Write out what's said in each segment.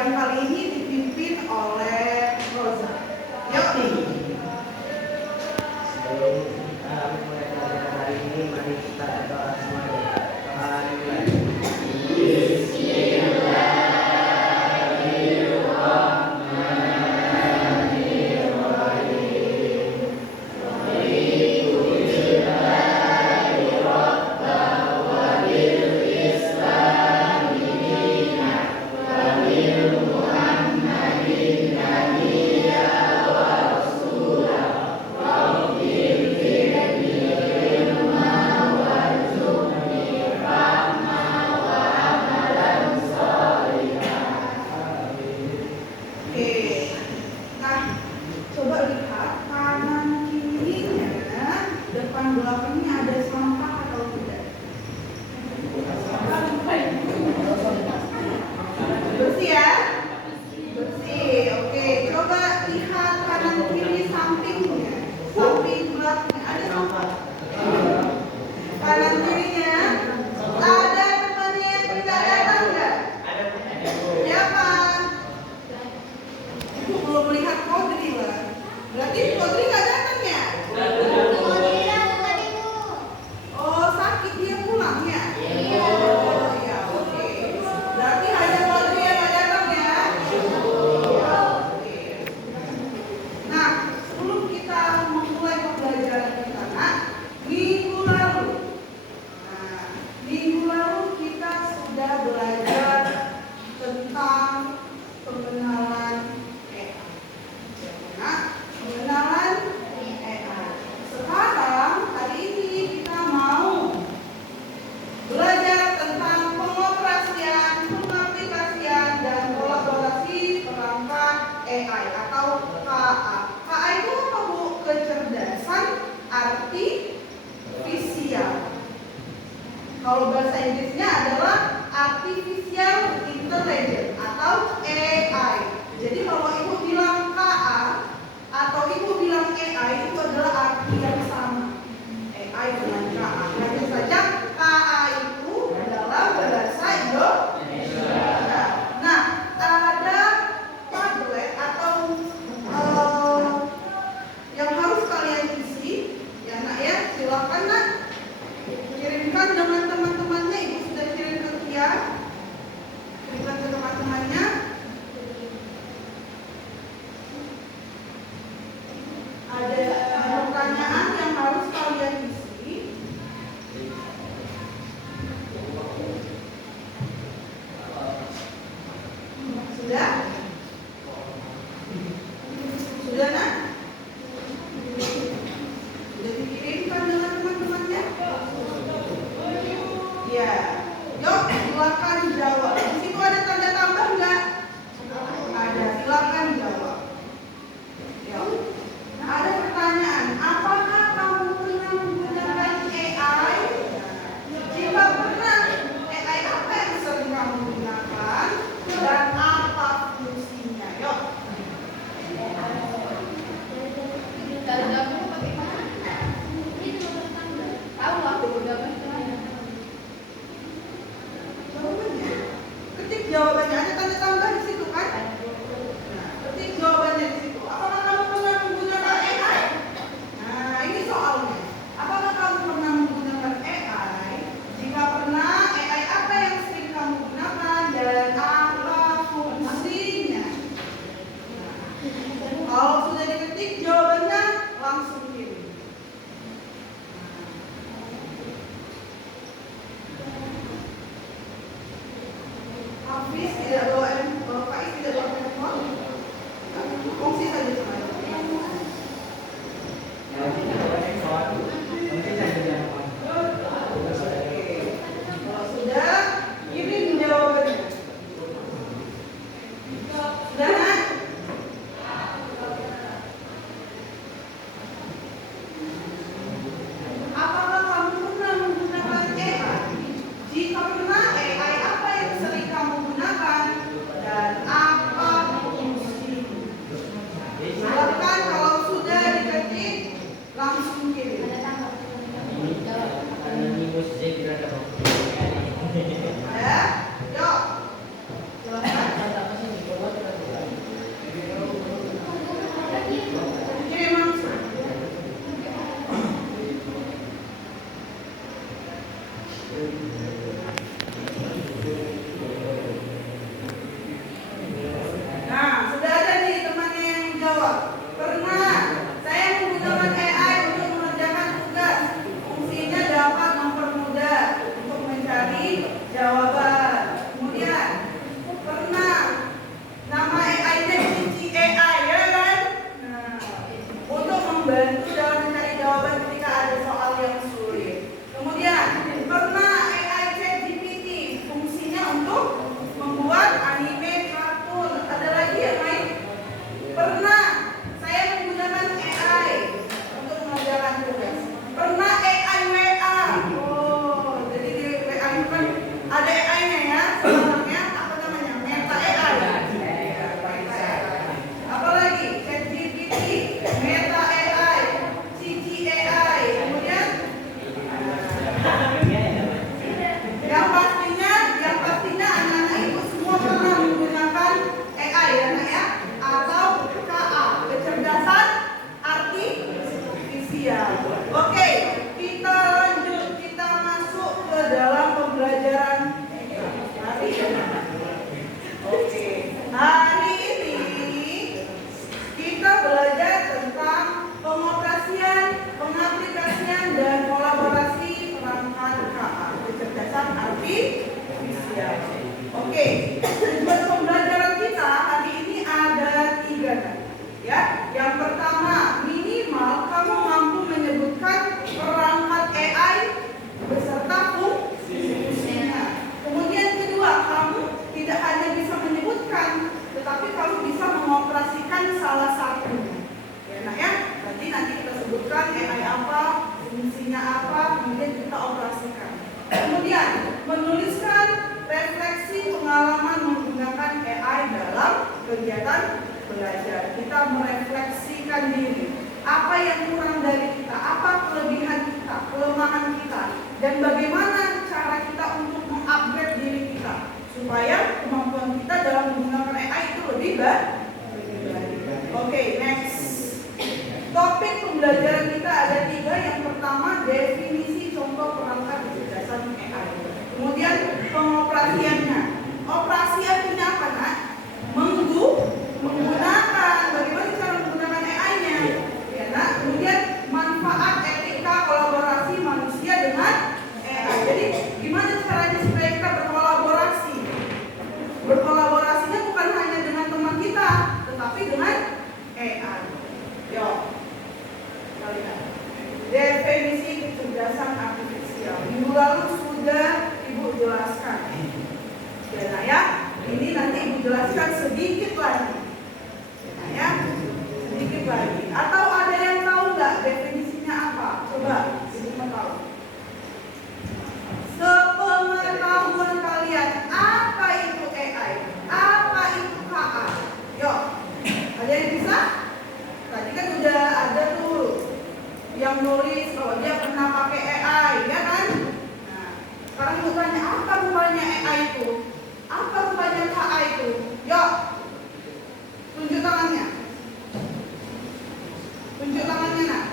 yang kali ini dipimpin oleh Rosa. Yuk nih. Sebelum kita mulai pelajaran hari ini, mari kita berdoa semuanya. Kalau bahasa Inggrisnya adalah Artificial Intelligence atau AI. Jadi kalau ibu bilang KA atau ibu bilang AI itu adalah arti yang sama. AI dengan KA. Hanya saja KA itu adalah bahasa Indonesia. Nah, ada Padlet atau yang harus kalian isi, ya nak ya, silakan nak. Kirimkan dengan teman-temannya, ibu sudah kirim ke Kia. Kirimkan ke teman-temannya. Ada pertanyaan yang harus kalian isi. Sudah? Sudah nak? Sudah dikirimkan dengan teman-temannya? Ya, yuk silakan jawab. Di situ ada tanda tambah nggak? Ada, silakan jawab. Yuk. Nah, ada pertanyaan. Apakah kamu pernah menggunakan AI? Jika pernah, AI apa yang sering kamu gunakan dan apa fungsinya? Yuk. Tahu lah, jawabannya. Jawabannya. Ketik jawabannya, ada tanda tambah di situ kan? Nah, ketik jawabannya di situ. Apakah kamu pernah menggunakan AI? Nah, ini soalnya. Apakah kamu pernah menggunakan AI? Jika pernah, AI apa yang sering kamu gunakan dan apa fungsinya? Nah, kalau sudah diketik jawabannya, langsung kirim. Hafiz tidak bawa Faiz tidak bawa handphone, fungsi saja semuanya. Kalau sudah, kirim jawabannya. Sudah nak? Apakah kamu pernah menggunakan AI? Jika pernah, AI apa yang sering kamu gunakan dan apa fungsinya? Silakan kalau sudah diketik langsung kirim. Ya, yuk. Silakan. kegiatan belajar. Kita merefleksikan diri. Apa yang kurang dari kita, apa kelebihan kita, kelemahan kita, dan bagaimana cara kita untuk mengupgrade diri kita supaya kemampuan kita dalam menggunakan AI itu lebih baik. Oke, next. Topik pembelajaran kita ada 3. Yang pertama, definisi contoh perangkat kecerdasan AI. Kemudian pengoperasiannya. Operasi artinya apa, nak? Menggunakan. Bagaimana cara menggunakan AI-nya? Ya, nak. Kemudian manfaat etika kolaborasi manusia dengan AI. Jadi, gimana caranya supaya kita berkolaborasi? Berkolaborasinya bukan hanya dengan teman kita, tetapi dengan AI. Yuk, kita lihat. Definisi kecerdasan artifisial. Minggu lalu sudah Ibu jelaskan. Ya, nah ya. Ini nanti Ibu jelaskan sedikit lagi. Nah ya, sedikit lagi. Atau ada yang tahu nggak definisinya apa? Coba, Ibu mau tahu. Sepengetahuan kalian, apa itu AI? Apa itu KA? Yuk, ada yang bisa? Tadi kan udah ada tuh yang nulis kalau dia pernah pakai AI, ya kan? Nah, sekarang Ibu tanya, apa rupanya AI itu? Apa rupanya KA itu? Yuk, tunjuk tangannya. Tunjuk tangannya, nak.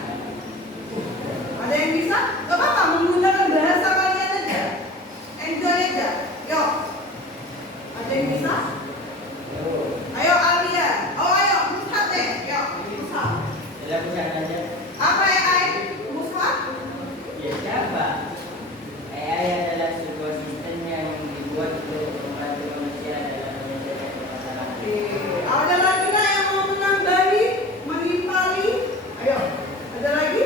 Ada yang bisa? Gak apa-apa, menggunakan bahasa kalian aja. Enjoy aja. Yuk. Ada yang bisa? Ayo Alia. Oh ayo, Musab deh. Yuk, Musab. Dalam usaha aja. Apa AI? Musab? Ya siapa? AI adalah sebuah sistem yang dibuat untuk membantu manusia dalam menyelesaikan permasalahan. Ada lagi nggak yang mau menambahi, menimpali? Ayo, ada lagi?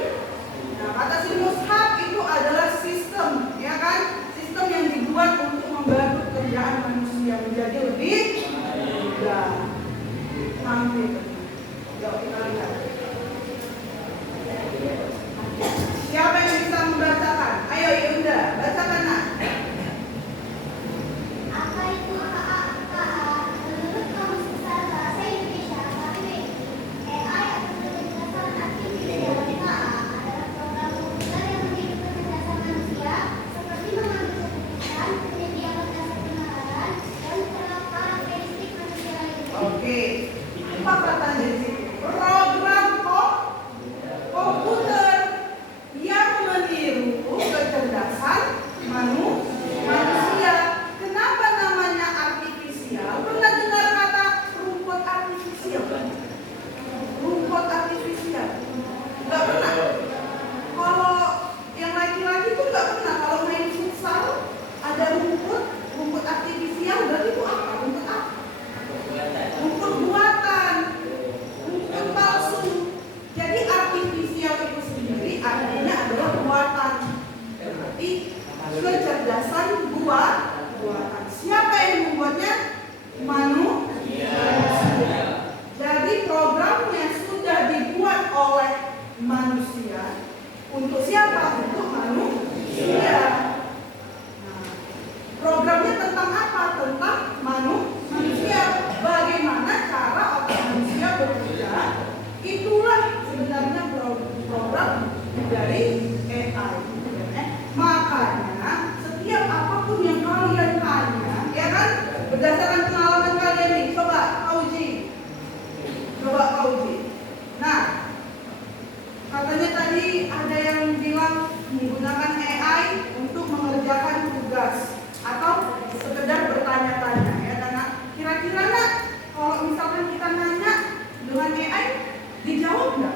Nah, kata si Musab itu adalah sistem, ya kan? Sistem yang dibuat untuk membantu pekerjaan manusia menjadi lebih mudah. Nanti, yuk kita lihat. Siapa yang bisa membacakan? Ayo Yunda, bacakan nak. Apa itu KA? Menurut Kamus Besar Bahasa Indonesia (KBBI), AI atau kecerdasan artifisial KA adalah program komputer yang meniru kecerdasan manusia seperti mengambil keputusan, menyediakan dasar kebenaran, dan karakteristik manusia lainnya. Oke, apa katanya di situ? Program komputer yang meniru kecerdasan manusia. Kenapa namanya artifisial? Pernah dengar kata rumput artifisial? Rumput artifisial? Enggak pernah. Kalau yang laki-laki tuh enggak pernah. Kalau main futsal ada rumput artifisial, berarti itu apa? Rumput apa? Rumput buatan, rumput palsu. Jadi artifisial itu sendiri artinya adalah buatan. Berarti kecerdasan buatan. Siapa yang membuatnya? Manusia. Jadi programnya sudah dibuat oleh manusia. Untuk siapa? Untuk manusia. Nah, programnya tentang apa? Tentang manusia. Bagaimana cara otak manusia bekerja? Itulah sebenarnya program dari AI. Makanya setiap apapun yang kalian tanya, ya kan, berdasarkan pengalaman kalian nih, coba uji. Nah, katanya tadi ada yang bilang menggunakan AI untuk mengerjakan tugas atau sekedar bertanya-tanya, ya karena kira-kira nak, kalau misalkan kita nanya dengan AI, dijawab nggak?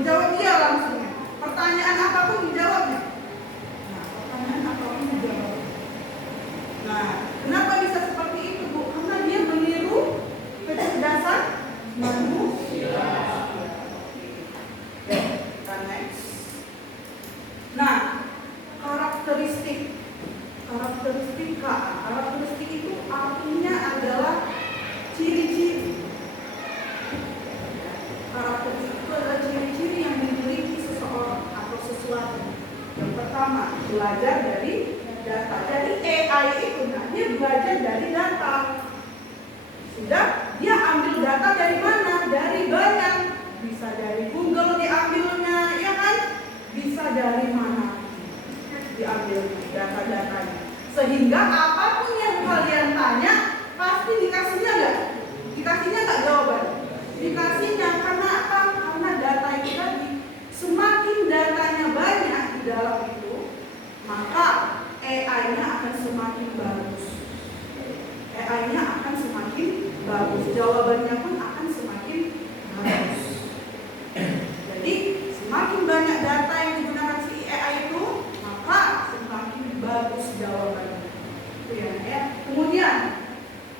Dijawab iya langsung. Pertanyaan apapun dijawabnya. Nah, pertanyaan apapun dijawab. Nah, kenapa bisa seperti itu, Bu? Karena dia meniru kecerdasan manusia. Oke, kita next. Nah, karakteristik KA. Karakteristik itu artinya adalah ciri-ciri. Karakteristik itu adalah ciri-ciri yang dimiliki seseorang atau sesuatu. Yang pertama, belajar dari data. Jadi AI itu dia belajar dari data. Sudah, dia data dari mana? Dari banyak. Bisa dari Google diambilnya, ya kan? Bisa dari mana diambil data-datanya. Sehingga apapun yang kalian tanya, pasti dikasihnya nggak? Dikasihnya nggak jawaban? Dikasihnya. Karena apa? Karena data itu tadi. Semakin datanya banyak di dalam itu, maka AI-nya akan semakin bagus. AI-nya akan semakin bagus. Jawabannya pun akan semakin bagus. Jadi semakin banyak data yang digunakan si AI itu, maka semakin bagus jawabannya. Itu ya. Kemudian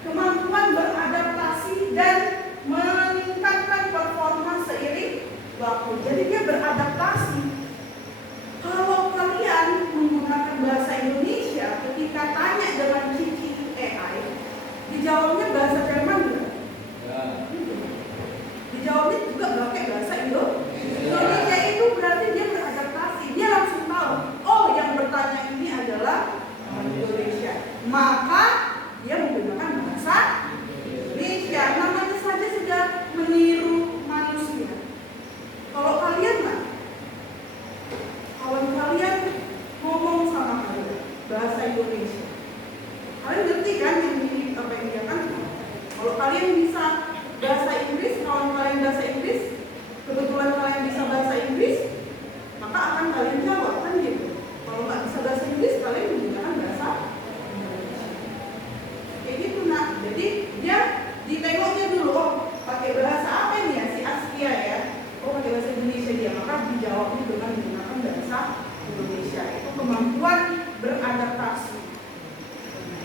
kemampuan beradaptasi dan meningkatkan performa seiring waktu. Jadi dia beradaptasi. Kalau kalian menggunakan bahasa Indonesia, ketika tanya dengan Cici AI, dijawabnya bahasa Jerman enggak? Dijawabnya juga pakai bahasa Indonesia. Itu berarti dia beradaptasi. Dia langsung tahu, oh yang bertanya ini adalah Indonesia. Maka dia menggunakan bahasa Indonesia. Namanya saja sudah meniru manusia. Kalau kalian lah, kawan kalian ngomong sama kalian bahasa Indonesia, kalian ngerti kan yang ini apa yang dia kan? Kalau kalian bisa bahasa Inggris, kawan kalian bahasa Inggris, kebetulan kalian bisa bahasa Inggris, maka akan kalian jawab kan gitu. Kalau nggak bisa bahasa Inggris, kalian menggunakan bahasa Indonesia. Kayak gitu nak. Jadi dia ditengoknya dulu, oh pakai bahasa apa ini ya si Askia ya? Oh pakai bahasa Indonesia dia, maka dijawabnya dengan menggunakan bahasa Indonesia. Itu kemampuan beradaptasi.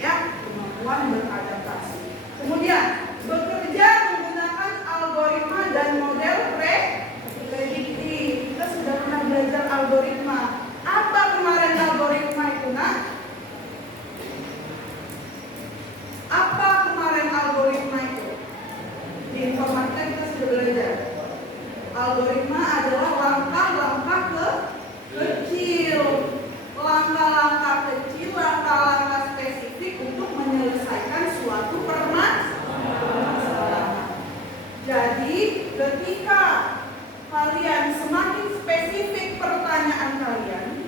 Ya, kemampuan beradaptasi. Kemudian bekerja menggunakan algoritma dan model prediktif. Kita sudah pernah belajar algoritma. Apa kemarin algoritma itu nak? Apa kemarin algoritma itu? Di informatika kita sudah belajar. Algoritma adalah langkah-langkah kecil, langkah-langkah kecil, langkah-langkah spesifik untuk menyelesaikan suatu permasalahan. Jadi ketika kalian semakin spesifik pertanyaan kalian,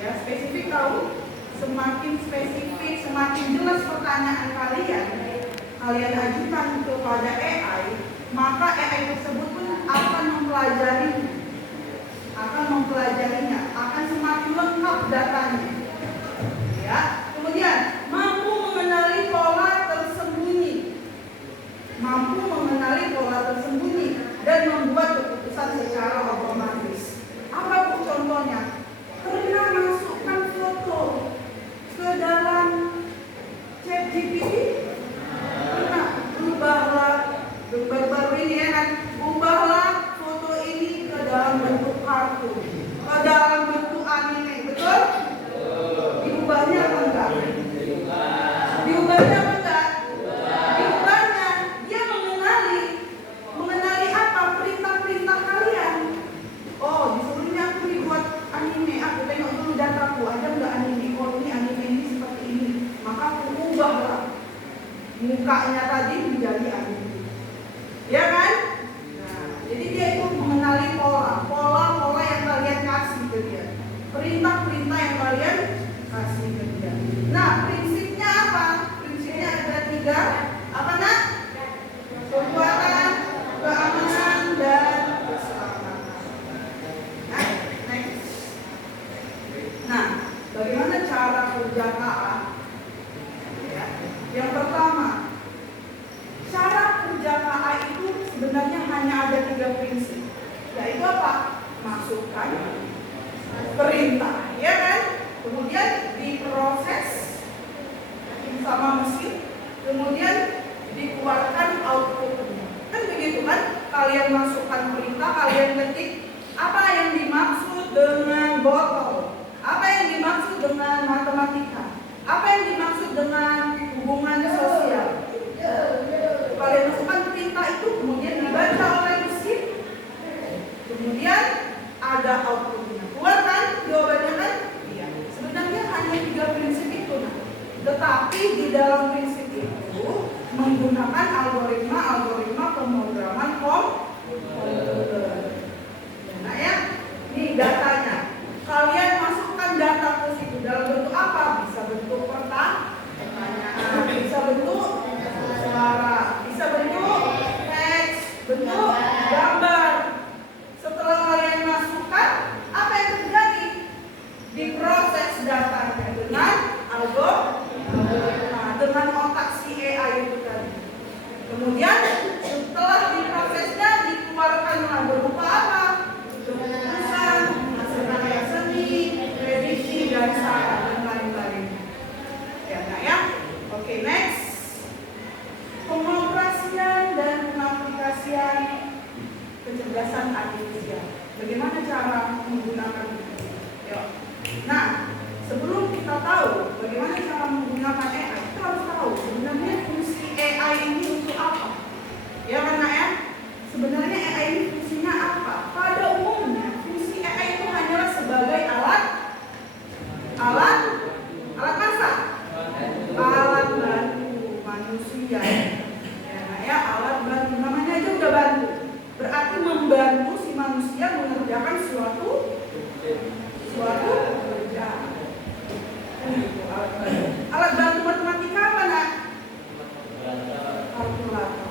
ya spesifik tahu, semakin spesifik, semakin jelas pertanyaan kalian ajukan kepada AI, maka AI tersebut pun akan mempelajarinya, akan semakin lengkap datanya. Ya, kemudian mampu mengenali pola tersembunyi dan membuat keputusan secara otomatis. Apa contohnya? Pernah masukkan foto ke dalam ChatGPT? Pernah? Ubahlah baru-baru ini ya kan, ubahlah foto ini ke dalam bentuk kartun, ke dalam bentuk anime, betul? Diubahnya apa enggak? Diubahnya apa enggak? Diubahnya, dia mengenali apa? Perintah-perintah kalian. Oh, disuruhnya aku dibuat anime, aku tengok dulu dataku, ada enggak anime? Oh, ini anime ini seperti ini, maka aku ubahlah mukanya tadi menjadi anime. Ya kan? Nah, jadi dia itu mengenali pola yang kalian kasih ke dia, perintah-perintah yang kalian kasih ke dia. Nah, prinsipnya apa? Prinsipnya ada 3. Apa nak? Kekuatan, keamanan, dan keselamatan. Next. Nah, bagaimana cara kerja KA? Ya. Yang pertama, cara kerja KA itu sebenarnya hanya ada 3 prinsip, yaitu apa? Masukkan perintah, ya kan? Kemudian diproses sama mesin, kemudian dikeluarkan outputnya. Kan begitu kan? Kalian masukkan perintah, kalian ketik apa yang dimaksud dengan botol, apa yang dimaksud dengan matematika, apa yang dimaksud dengan hubungan sosial. Kalian masukkan perintah itu, kemudian dibaca oleh mesin, kemudian ada outputnya. Keluar kan jawabannya kan? Iya. Sebenarnya hanya 3 prinsip itu, nah. Tetapi di dalam prinsip itu menggunakan algoritma bagaimana cara menggunakan AI? Kita harus tahu sebenarnya fungsi AI ini untuk apa. Ya kan Nak ya? Sebenarnya AI ini fungsinya apa? Pada umumnya fungsi AI itu hanyalah sebagai alat masak, alat bantu manusia. Ya Nak ya, alat bantu. Namanya aja udah bantu. Berarti membantu si manusia mengerjakan suatu pekerjaan. Alat bantu matematika apa Nak? Kalkulator.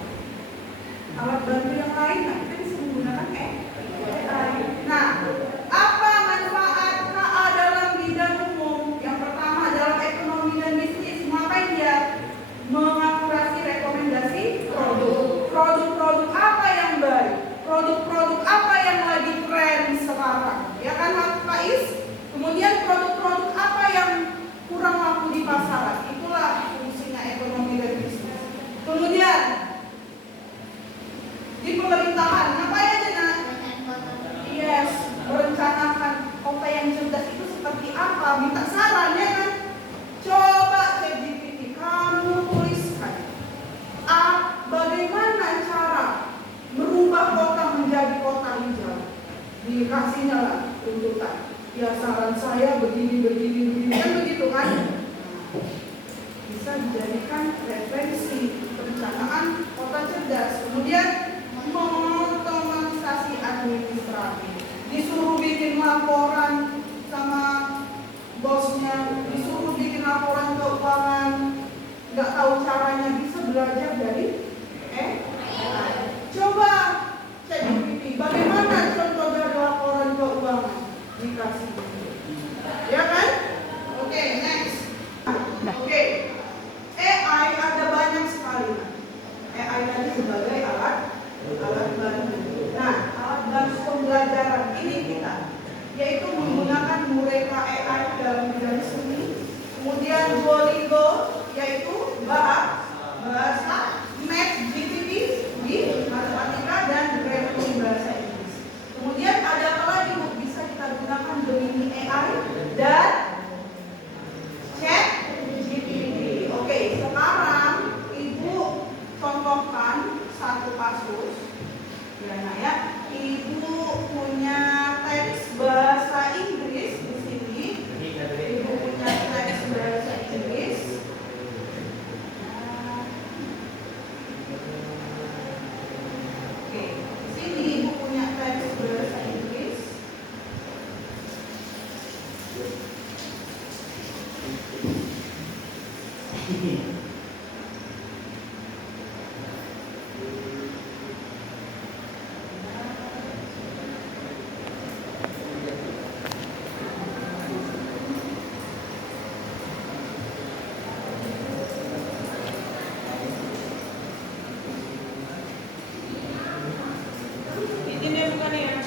Alat bantu yang lain Nak, kita bisa menggunakan AI. Nah, apa manfaat KA dalam bidang umum? Yang pertama dalam ekonomi dan bisnis. Ngapain dia? Mengakurasi rekomendasi produk. Produk-produk apa yang baik? Produk-produk apa yang lagi tren sekarang? Ya kan Faiz? Kemudian produk-produk apa yang kurang laku di pasaran? Itulah fungsinya ekonomi dan bisnis. Kemudian di pemerintahan ngapain aja Nak? Yes, merencanakan kota yang cerdas itu seperti apa? Minta saran ya kan? Coba ChatGPT kamu tuliskan bagaimana cara merubah kota menjadi kota hijau. Dikasihnya lah tuntutan. Ya saran saya begini kan begitu kan? Bisa dijadikan referensi perencanaan kota cerdas. Kemudian mengotomatisasi administrasi. Disuruh bikin laporan sama bosnya, disuruh bikin laporan keuangan, nggak tahu caranya, bisa belajar dari coba ChatGPT bagaimana contoh dari laporan keuangan, dikasih ya kan? Oke, next. Oke, AI ada banyak sekali. AI tadi sebagai alat bantu. Nah, alat bantu pembelajaran ini kita yaitu menggunakan Mureka AI dalam bidang seni, kemudian Duolingo yaitu bahasa, Math GPT di matematika, dan Grammarly bahasa Inggris. Kemudian ada apa lagi Bu? Bisa kita gunakan Gemini AI dan ChatGPT. Oke, sekarang Ibu contohkan satu kasus. Ya, Nak ya. Ibu punya teks bahasa Inggris di sini. Ibu punya teks bahasa Inggris. Oke, di sini Ibu punya teks bahasa Inggris. Ini bukan ya?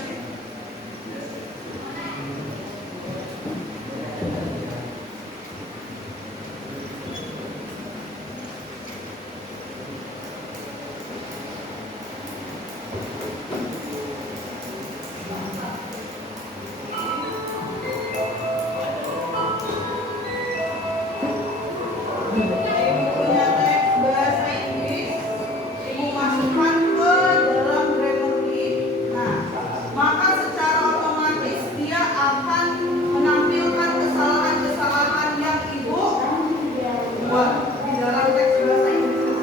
Ibu punya teks bahasa Inggris, Ibu masukkan ke dalam Grammarly. Nah, maka secara otomatis dia akan menampilkan kesalahan-kesalahan yang Ibu buat di dalam teks bahasa Inggris.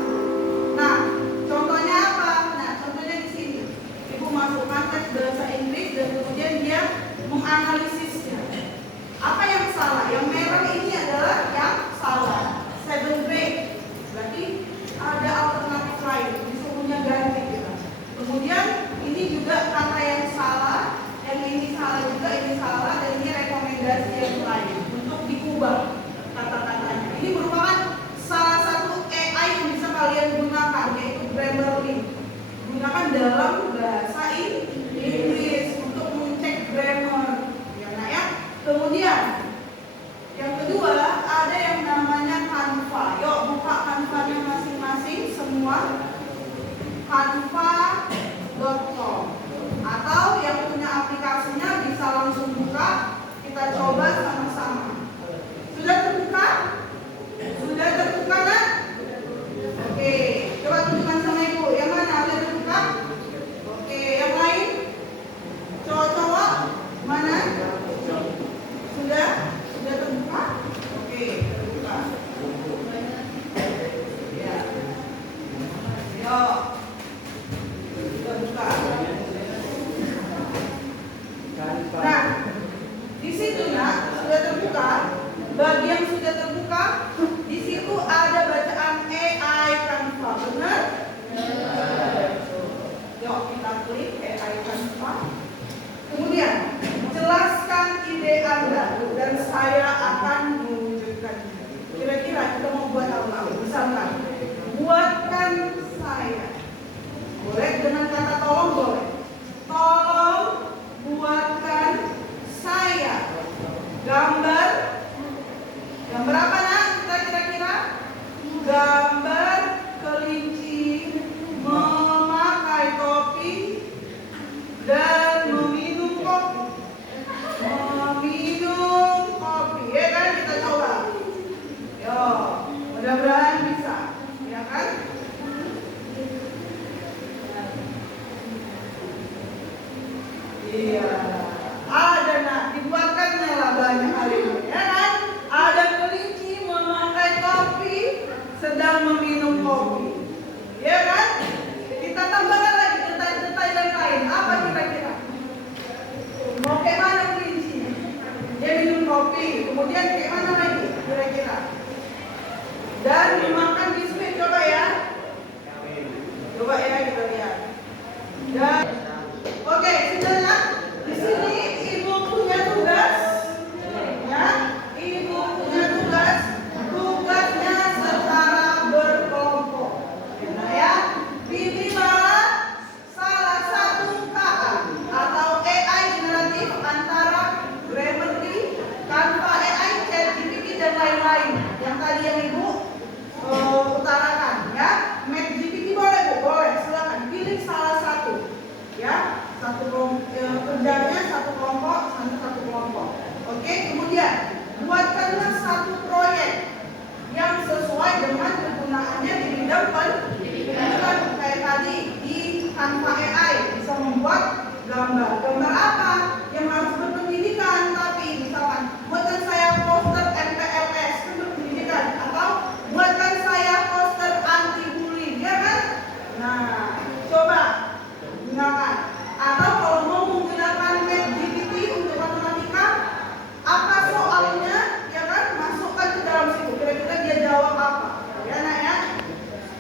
Nah, contohnya apa? Nah, contohnya di sini. Ibu masukkan teks bahasa Inggris dan kemudian dia menganalisisnya. Apa yang salah? Yang merah ini adalah yang salah. 7 grade. Berarti ada alternatif lain. Disuruhnya ganti gitu. Kemudian ini juga kata yang salah, yang ini salah juga, ini salah, dan ini rekomendasi yang lain untuk diubah kata-katanya. Ini merupakan salah satu AI yang bisa kalian gunakan, yaitu Grammarly. Gunakan dalam bahasa Inggris untuk mengecek grammar. Ya, Nak ya. Kemudian yang kedua ada yang namanya Canva. Yuk buka Canva-nya masing-masing semua. Canva.com. Atau yang punya aplikasinya bisa langsung buka. Kita coba sama-sama. Sudah terbuka? Bagi yang sudah terbuka, di situ ada bacaan AI Canva, benar? Yuk kita klik AI Canva. Kemudian jelaskan ide Anda dan saya akan mewujudkannya. Kira-kira kita mau buat apa? Misalkan buatkan saya. Boleh dengan kata tolong boleh. Tolong buatkan saya gambar apa nak? Kita kira-kira gambar kelinci memakai topi dan meminum kopi. Meminum kopi, ya kan? Kita coba. Yo, mudah-mudahan bisa, ya kan? Iya, ada nak, dibuatkannya lah banyak hari ini, ya kan? Ada kelinci memakai topi sedang meminum kopi, ya kan? Kita tambahkan lagi detail-detail yang lain. Apa kira-kira? Mau kayak mana kelincinya? Dia minum kopi, kemudian kayak mana lagi kira-kira? Dan dimakan biskuit, coba ya. Coba ya kita lihat. Dan oke, sudah. Di sini ibu punya tugas, ya. Ibu punya tugas. Tugasnya secara berkelompok. Nah ya, pilih salah satu KA atau AI generatif antara Grammarly, Canva AI, ChatGPT dan lain-lain. Yang tadi yang ibu utarakan, ya. MathGPT boleh bu, boleh. Silakan pilih salah satu. Ya, kerjanya satu kelompok. Oke, kemudian buatkanlah satu proyek yang sesuai dengan kegunaannya di bidang pendidikan. Kayak tadi di Canva AI bisa membuat gambar apa yang harus berpendidikan, tapi misalkan buatkan saya poster MPLS itu berpendidikan, atau buatkan saya poster anti bullying, ya kan? Nah, coba gunakan. Atau kalau mau menggunakan MathGPT untuk matematika, apa soalnya, ya kan? Masukkan ke dalam situ. Kira-kira dia jawab apa? Ya nak ya?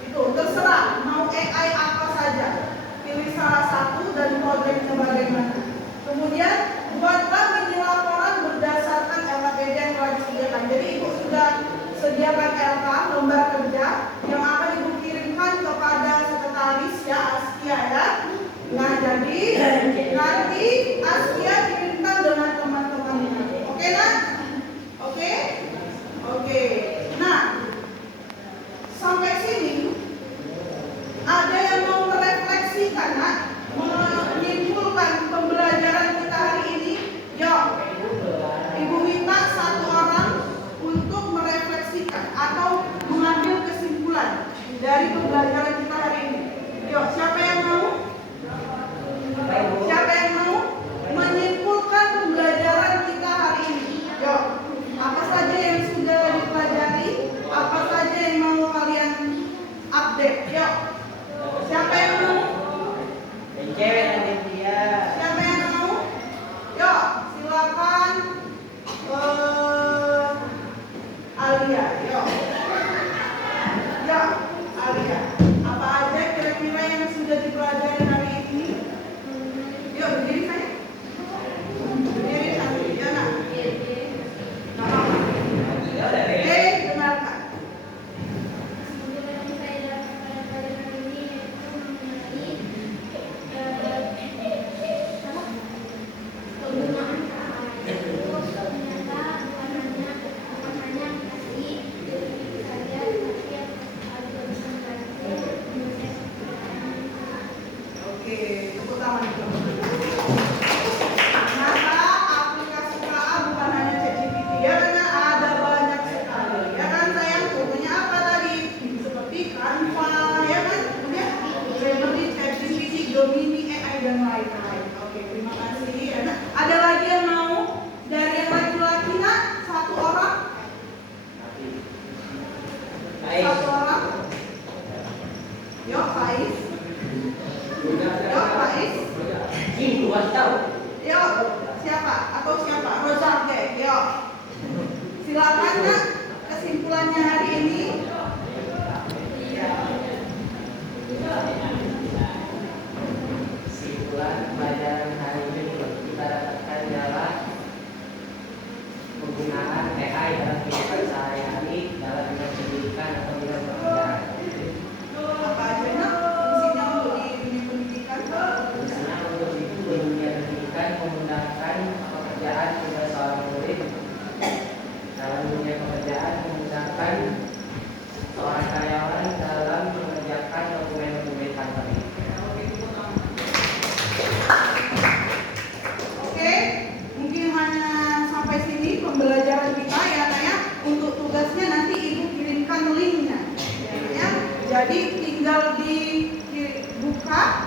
Itu terserah. Mau AI apa saja. Pilih salah satu dan projectnya bagaimana. Kemudian AI dalam kehidupan sehari-hari dalam bidang pendidikan atau bidang pekerjaan. Apa aja nak fungsinya untuk di dunia pendidikan? Fungsinya untuk itu di dunia pendidikan memudahkan pekerjaan kepada seorang murid. Dalam dunia pekerjaan memudahkan seorang karyawan dalam mengerjakan dokumen-dokumen kantor. Oke, mungkin hanya sampai sini pembelajaran kita ya Nak ya. Untuk tugasnya nanti Ibu kirimkan linknya. Ya. Jadi tinggal dibuka